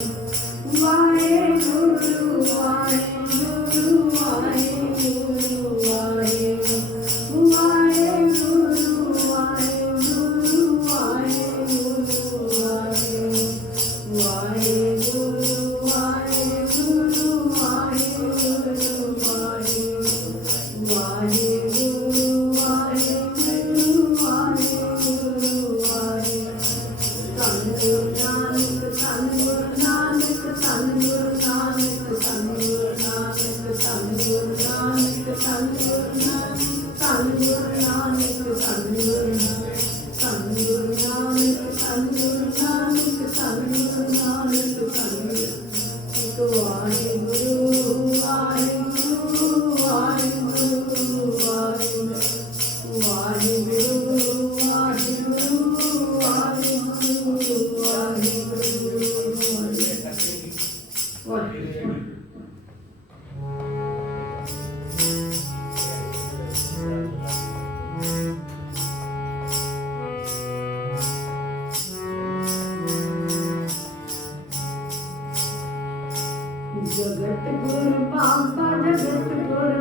Why, why, why, why, Thank you.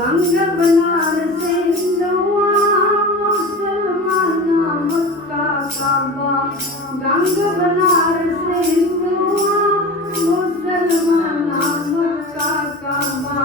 संग बनारस सलमाना मक्का काबा रंग बनारस मुसलमाना मक्का काबा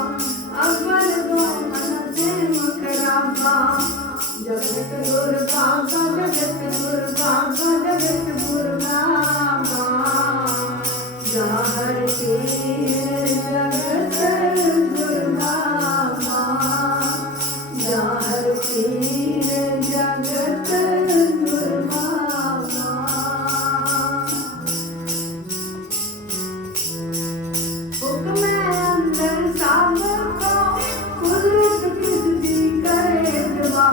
अकबर को मनसे मकराबा जगत गुरु बाबा जगत गुरु बाबा जगत गुरु बाबा जहाँ हर के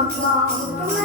Oh.